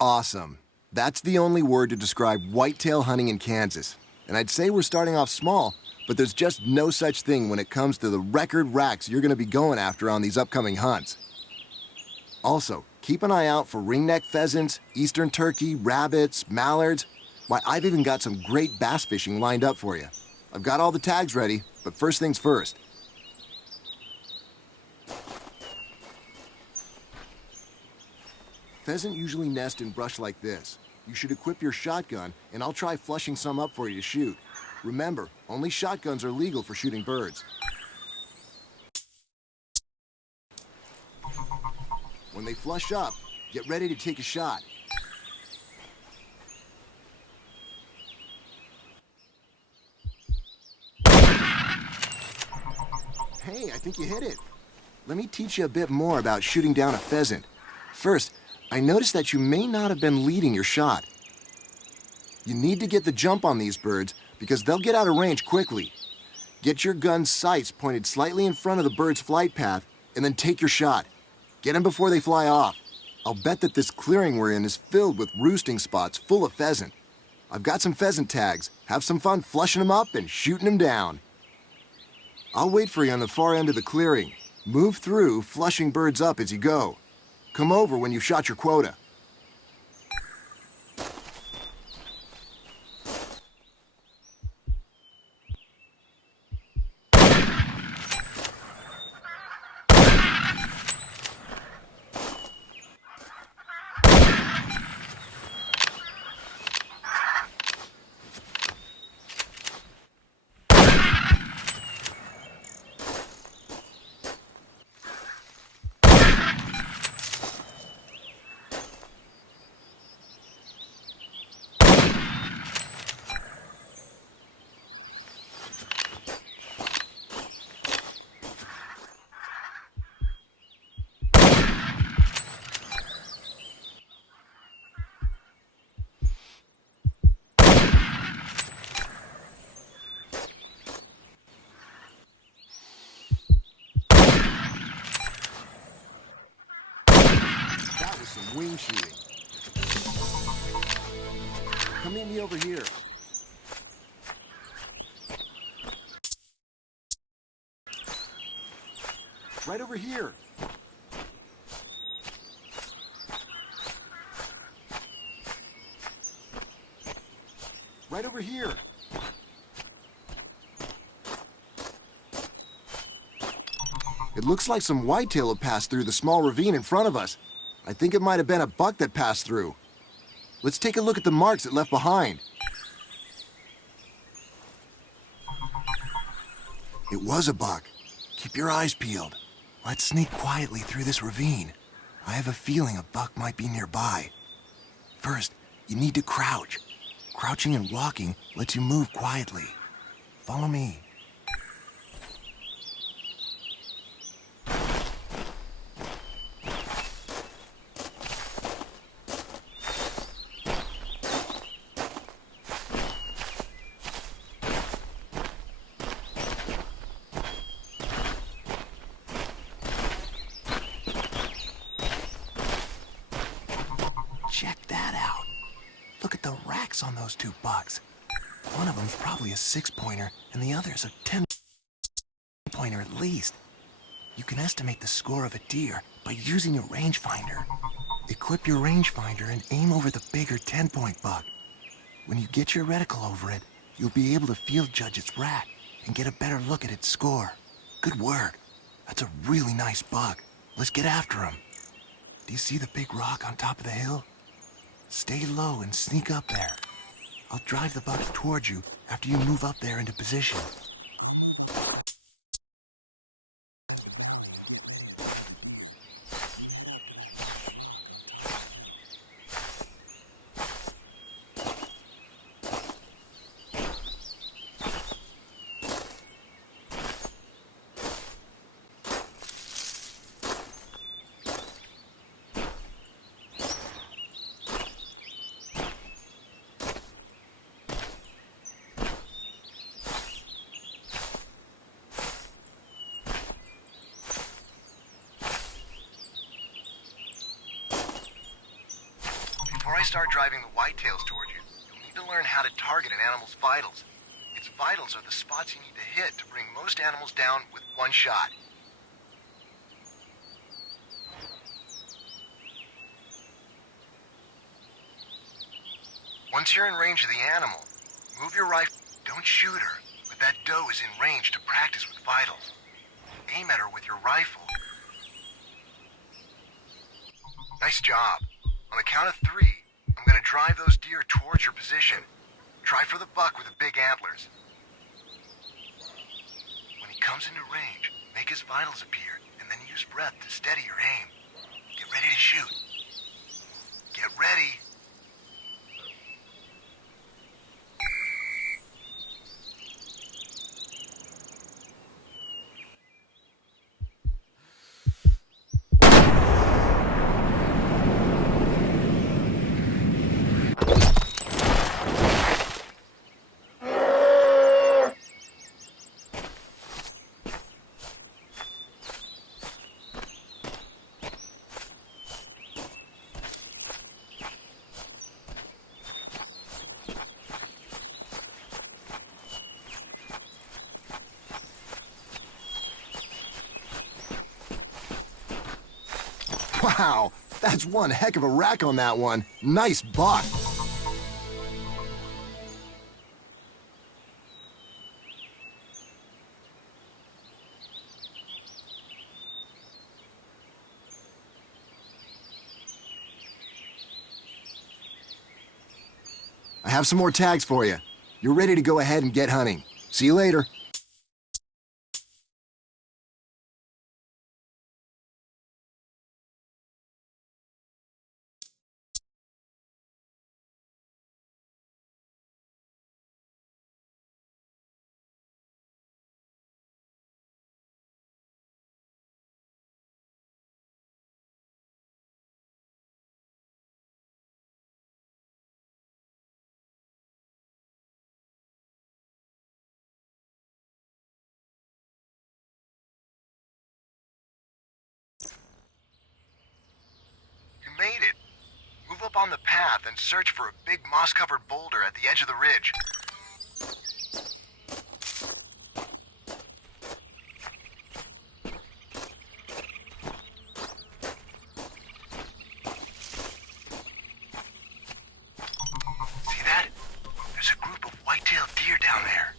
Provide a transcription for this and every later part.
Awesome. That's the only word to describe whitetail hunting in Kansas. And I'd say we're starting off small, but there's just no such thing when it comes to the record racks you're going to be going after on these upcoming hunts. Also, keep an eye out for ringneck pheasants, eastern turkey, rabbits, mallards. Why, I've even got some great bass fishing lined up for you. I've got all the tags ready, but first things first. Pheasant usually nest in brush like this. You should equip your shotgun, and I'll try flushing some up for you to shoot. Remember, only shotguns are legal for shooting birds. When they flush up, get ready to take a shot. Hey, I think you hit it. Let me teach you a bit more about shooting down a pheasant. First, I noticed that you may not have been leading your shot. You need to get the jump on these birds because they'll get out of range quickly. Get your gun's sights pointed slightly in front of the bird's flight path and then take your shot. Get them before they fly off. I'll bet that this clearing we're in is filled with roosting spots full of pheasant. I've got some pheasant tags. Have some fun flushing them up and shooting them down. I'll wait for you on the far end of the clearing. Move through, flushing birds up as you go. Come over when you've shot your quota. That was some wing shooting. Come meet me over here. Right over here. Right over here. It looks like some whitetail have passed through the small ravine in front of us. I think it might have been a buck that passed through. Let's take a look at the marks it left behind. It was a buck. Keep your eyes peeled. Let's sneak quietly through this ravine. I have a feeling a buck might be nearby. First, you need to crouch. Crouching and walking lets you move quietly. Follow me. Check that out. Look at the racks on those two bucks. One of them's probably a 6-pointer, and the other's a 10-pointer at least. You can estimate the score of a deer by using your rangefinder. Equip your rangefinder and aim over the bigger 10-point buck. When you get your reticle over it, you'll be able to field judge its rack and get a better look at its score. Good work. That's a really nice buck. Let's get after him. Do you see the big rock on top of the hill? Stay low and sneak up there. I'll drive the bucks towards you after you move up there into position. start driving the whitetails toward you, you'll need to learn how to target an animal's vitals. Its vitals are the spots you need to hit to bring most animals down with one shot. Once you're in range of the animal, move your rifle. Don't shoot her, but that doe is in range to practice with vitals. Aim at her with your rifle. Nice job. On the count of 3, I'm gonna drive those deer towards your position. Try for the buck with the big antlers. When he comes into range, make his vitals appear, and then use breath to steady your aim. Get ready to shoot. Get ready. Wow, that's one heck of a rack on that one. Nice buck. I have some more tags for you. You're ready to go ahead and get hunting. See you later. Made it. Move up on the path and search for a big moss-covered boulder at the edge of the ridge. See that? There's a group of white-tailed deer down there.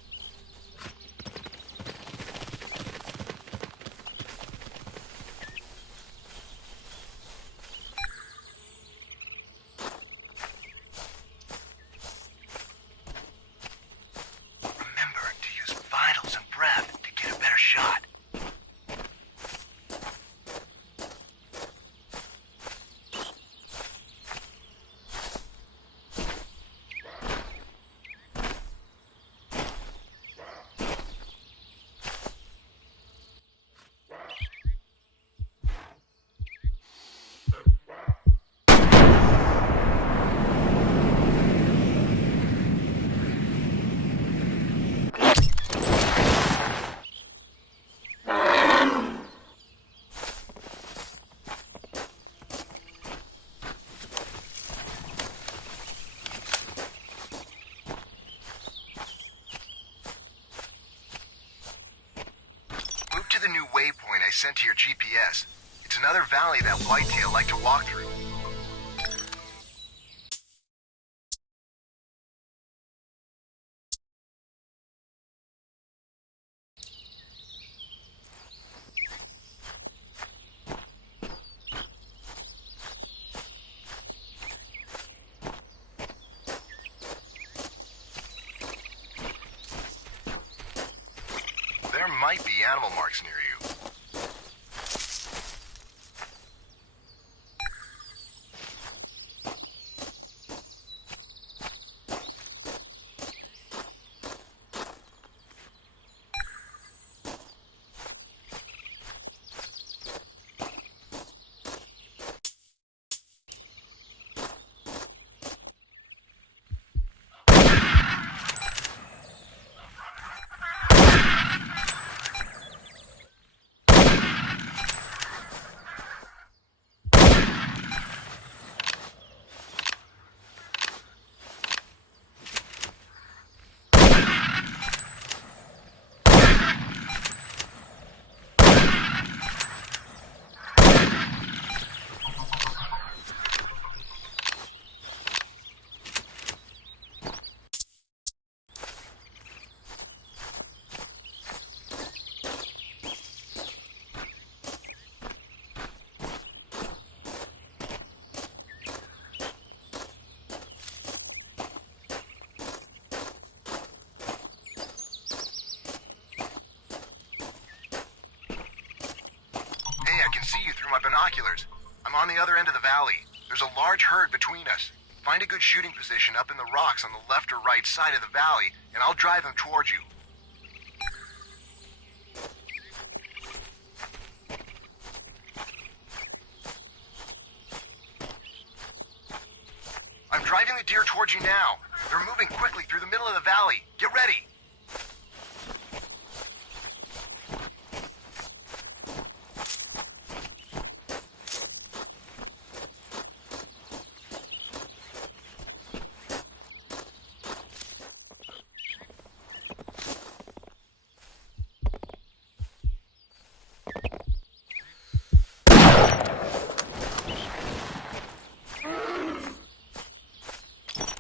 Sent to your GPS. It's another valley that whitetail like to walk through. There might be animal marks near you. binoculars. I'm on the other end of the valley. There's a large herd between us. Find a good shooting position up in the rocks on the left or right side of the valley, and I'll drive them towards you. I'm driving the deer towards you now. They're moving quickly through the middle of the valley. Get ready.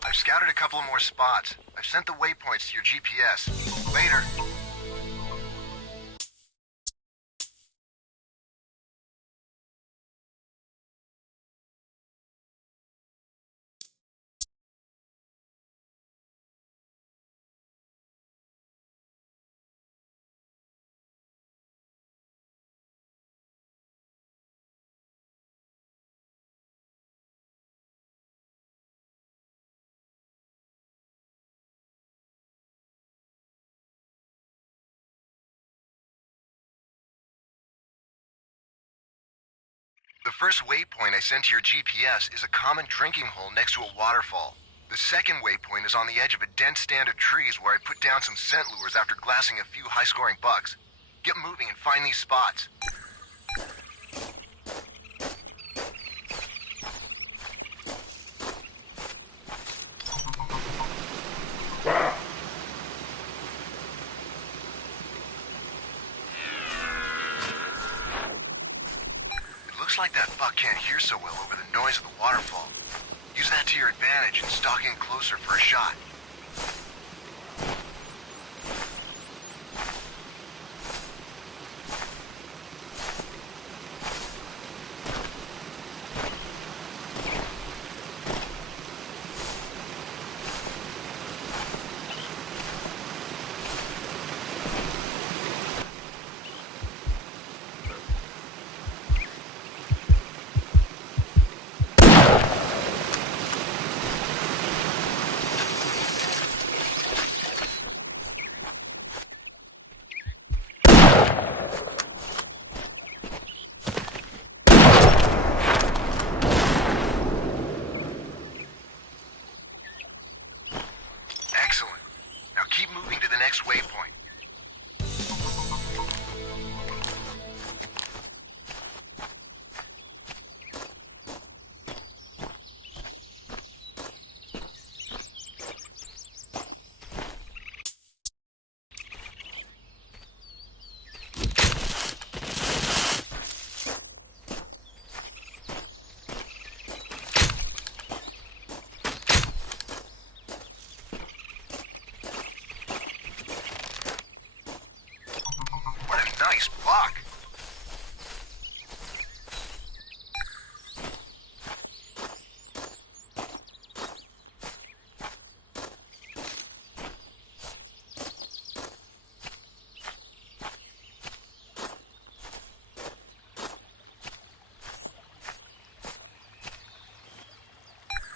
I've scouted a couple of more spots. I've sent the waypoints to your GPS. Later. The first waypoint I sent to your GPS is a common drinking hole next to a waterfall. The second waypoint is on the edge of a dense stand of trees where I put down some scent lures after glassing a few high-scoring bucks. Get moving and find these spots. Looks like that buck can't hear so well over the noise of the waterfall. Use that to your advantage and stalk in closer for a shot. Excellent. Now keep moving to the next waypoint. Nice buck.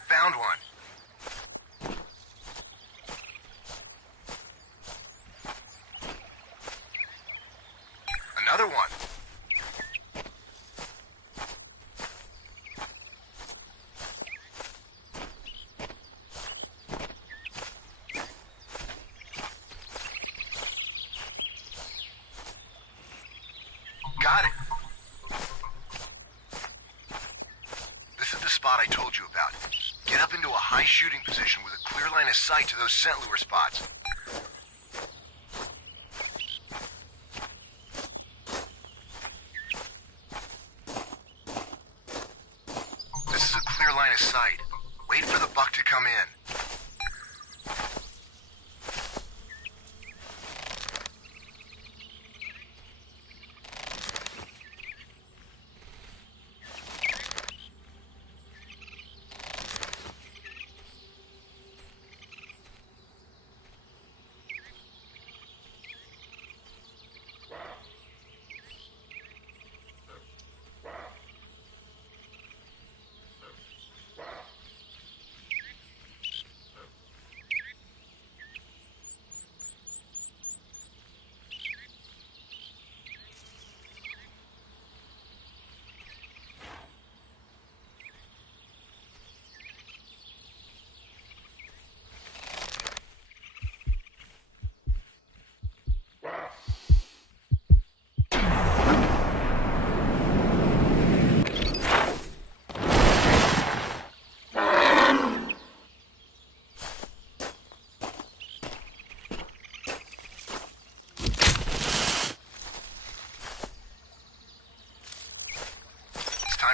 Found one. Another one. Got it. This is the spot I told you about. Get up into a high shooting position with a clear line of sight to those scent lure spots. This is a clear line of sight. Wait for the buck to come in.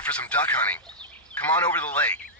for some duck hunting. Come on over to the lake.